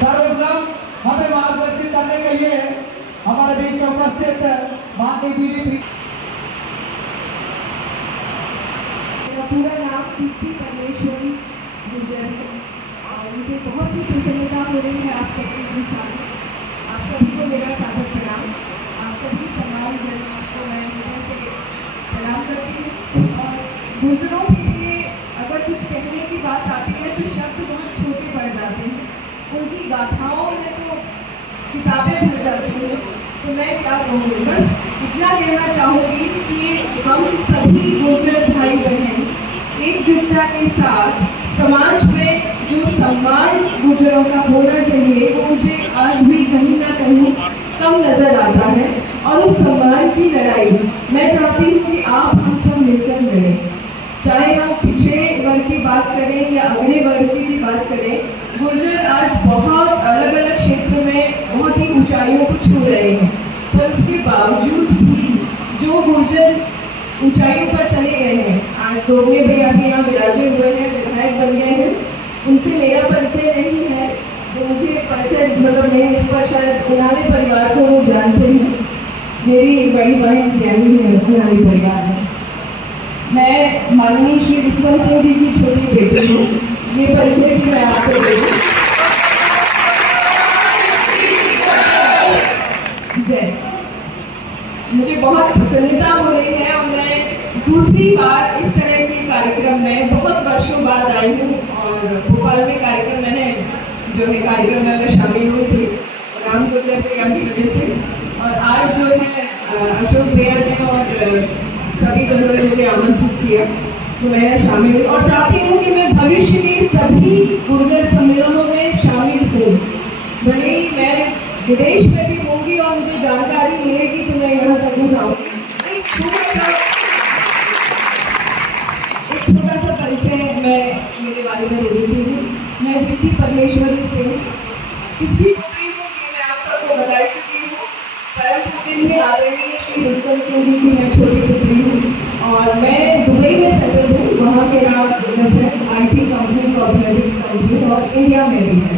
सर्वप्रथम हमें मार्गदर्शित करने के लिए हमारे बीच में उपस्थित माननीय दीदी। मेरा पूरा नाम कीर्ति परमेश्वरी गुर्जर है और मुझे बहुत ही प्रसन्नता हो रही है आप सबके बीच आकर। आप सभी को मेरा सादर प्रणाम। आप सभी समाज जन को मैं हृदय से प्रणाम करती हूँ। और गुर्जरों के लिए अगर कुछ कहने की बात आती है तो शब्द बहुत छोटे पड़ जाते हैं, उनकी गाथाओं में तो किताबें भर जाती हैं। तो मैं क्या कहूँगी, बस इतना कहना चाहूँगी कि हम सभी गुर्जर भाई बहन एकजुटता के साथ समाज में जो सम्मान गुर्जरों का होना चाहिए वो मुझे आज भी कहीं ना कहीं कम नजर आता है। और उस सम्मान की लड़ाई मैं चाहती हूँ कि आप हम सब मिलकर लड़ें। चाहे हम पिछड़े वर्ग की बात करें या अगले वर्ग की भी बात करें, गुर्जर आज बहुत अलग अलग क्षेत्र में बहुत ही ऊंचाइयों को छू रहे हैं। पर उसके बावजूद भी जो गुर्जर ऊंचाइयों पर चले गए हैं, आज दोगले भी अभी यहाँ विराजे हुए हैं, विधायक बन गए हैं, उनसे मेरा परिचय नहीं है। तो मुझे परिचय मतलब नहीं पर शायद उन्हारी परिवार को वो जानते हैं। मेरी बड़ी बहन ज्ञानी है उन्हारी परिवार में। मैं माननीय श्री विश्वम सिंह जी की छोटी बेटी हूँ। ये परिचय भी मैं आपको दे दूँ। जय। मुझे बहुत प्रसन्नता हो रही है और मैं दूसरी बार इस तरह के कार्यक्रम में बहुत वर्षों बाद आई हूँ। और भोपाल में कार्यक्रम मैंने जो है कार्यक्रम में मैं शामिल हुई थी राम गुर्जर भैया की वजह से। और आज जो है अशोक भैया ने और सभी जनों ने मुझे आमंत्रित किया तो मैं शामिल हुई और चाहती हूँ कि मैं भविष्य के सभी गुर्जर सम्मेलनों में शामिल हूँ। भले ही मैं विदेश में भी होंगी और मुझे जानकारी मिलेगी तो मैं यहाँ जरूर आऊँगी। एक छोटा सा परिचय मैं मेरे बारे में दे देती हूँ। मैं कीर्ति परमेश्वरी से किसी पुत्री हूँ कि मैं आप सबको बता चुकी हूँ। परम पूजन में आदरणीय श्री विश्वम सिंह जी की मैं छोटी पुत्री हूँ और मैं दुबई में सेटल हूँ। वहाँ मेरा बिजनेस है IT कंपनी, कॉस्मेटिक्स कंपनी और इंडिया में भी है।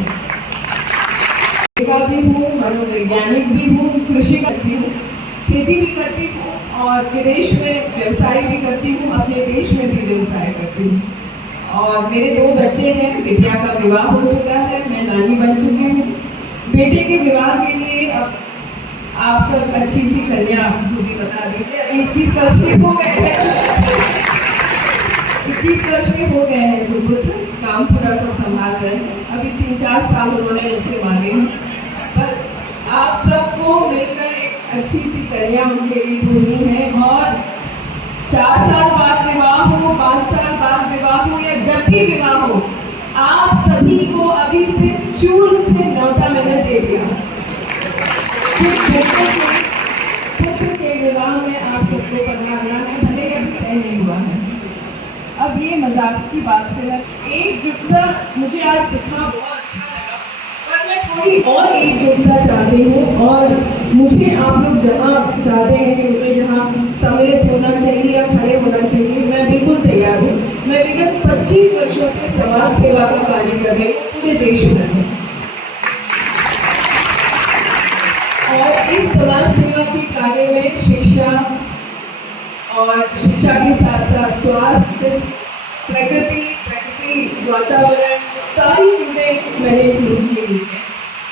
भी हूँ, मनोवैज्ञानिक भी हूँ, कृषि करती हूँ, खेती भी करती हूँ और विदेश में व्यवसाय भी करती हूँ, अपने देश में भी व्यवसाय करती हूँ। और मेरे 2 बच्चे हैं, बेटिया का विवाह हो चुका है, मैं नानी बन चुकी हूँ। बेटे के विवाह के लिए अब आप सब अच्छी सी कन्या मुझे बता दीजिए। 21 वर्ष के हो गए हैं, 21 वर्ष के हो गए हैं सुपुत्र, काम पूरा सब संभाल रहे हैं। अभी 3-4 साल उन्होंने मुझसे मांगे हैं, पर आप सबको मिलकर एक अच्छी सी कन्या उनके लिए ढूंढनी है। और 4 साल बाद विवाह हो, 5 साल बाद विवाह हो या जब भी विवाह हो, आप सभी को अभी से चूल से 9 मिनट दे दिया। पुत्र के विवाह में आप सबको पधारना है, भले अभी तय नहीं हुआ है। अब ये मजाक की बात से मैं एकजुटता मुझे आज दिखना बहुत अच्छा लगा, पर मैं थोड़ी और एकजुटता चाहती हूँ। और मुझे आप लोग जहाँ चाहते हैं कि मुझे जहाँ सम्मिलित होना चाहिए या खड़े होना चाहिए, मैं बिल्कुल तैयार हूँ। मैं विगत 25 वर्षों से समाज सेवा का कार्य कर रही हूँ पूरे देश में और इस समाज सेवा के कार्य में शिक्षा और शिक्षा के साथ साथ स्वास्थ्य, प्रकृति वातावरण, सारी चीज़ें मैंने शुरू की हुई है।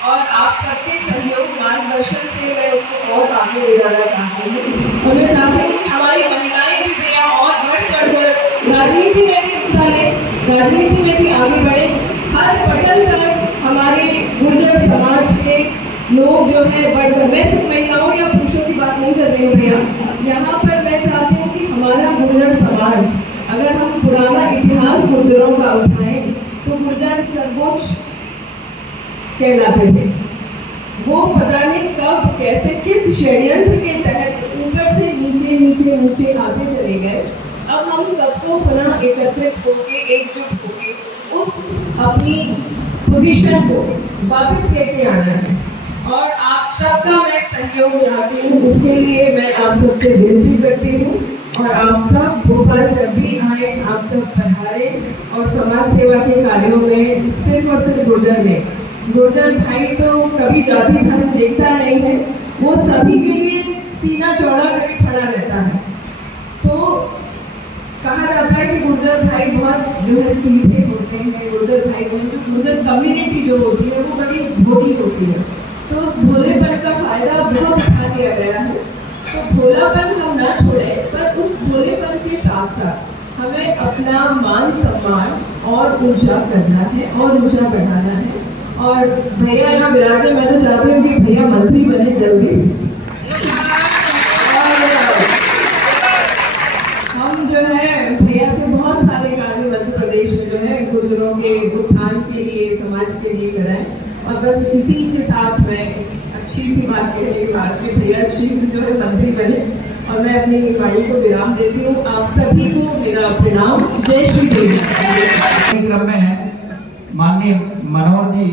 और आप सबके सहयोग मार्गदर्शन से मैं उसको और आगे ले जाना चाहती हूँ। और मैं चाहती हूँ कि हमारी महिलाएं भी भैया और बढ़ चढ़कर राजनीति में भी हिस्सा लें, राजनीति में भी आगे बढ़े। हर पटल पर हमारे गुर्जर समाज के लोग जो है बढ़कर, मैं सिर्फ महिलाओं या पुरुषों की बात नहीं कर रही हूँ भैया, यहाँ पर मैं चाहती हूँ कि हमारा गुर्जर समाज, अगर हम पुराना इतिहास गुर्जरों का उठाएं तो गुर्जर सर्वोच्च कहलाते थे। वो पता नहीं कब कैसे किस षड्यंत्र के तहत ऊपर से नीचे नीचे नीचे आते चले गए। अब हम सबको पुनः एकत्रित होके, एकजुट होके उस अपनी पोजीशन को वापस लेके आना है और आप सबका मैं सहयोग चाहती हूँ। उसके लिए मैं आप सबसे विनती करती हूँ और आप सब भोपाल जब भी आए, आप सब पधारे और समाज सेवा के कार्यों में सिर्फ और सिर्फ गुर्जर ने गुर्जर भाई तो कभी जाति धर्म देखता नहीं है, वो सभी के लिए सीना चौड़ा करके खड़ा रहता है। तो कहा जाता है कि गुर्जर भाई बहुत जो है सीधे होते हैं, गुर्जर भाई गुर्जर कम्युनिटी जो होती है वो बड़ी भोली होती है, तो उस भोलेपन का फायदा बहुत उठा दिया गया है। तो भोलापन हम ना छोड़ें, पर उस भोलेपन के साथ साथ हमें अपना मान सम्मान और ऊंचा करना है और ऊंचा बढ़ाना है। और भैया यहाँ विराजे, मैं तो चाहती हूँ कि भैया मंत्री बने जल्दी। हम जो है भैया से बहुत सारे कार्य मध्य प्रदेश में जो है गुर्जरों के उत्थान के लिए, समाज के लिए कराएं। और बस इसी के साथ मैं अच्छी सी बात कहने के बाद में भैया शीघ्र जो है मंत्री बने, और मैं अपनी वाणी को विराम देती हूँ। आप सभी को मेरा प्रणाम। जय श्री देवी। क्रम में माननीय मनोहर जी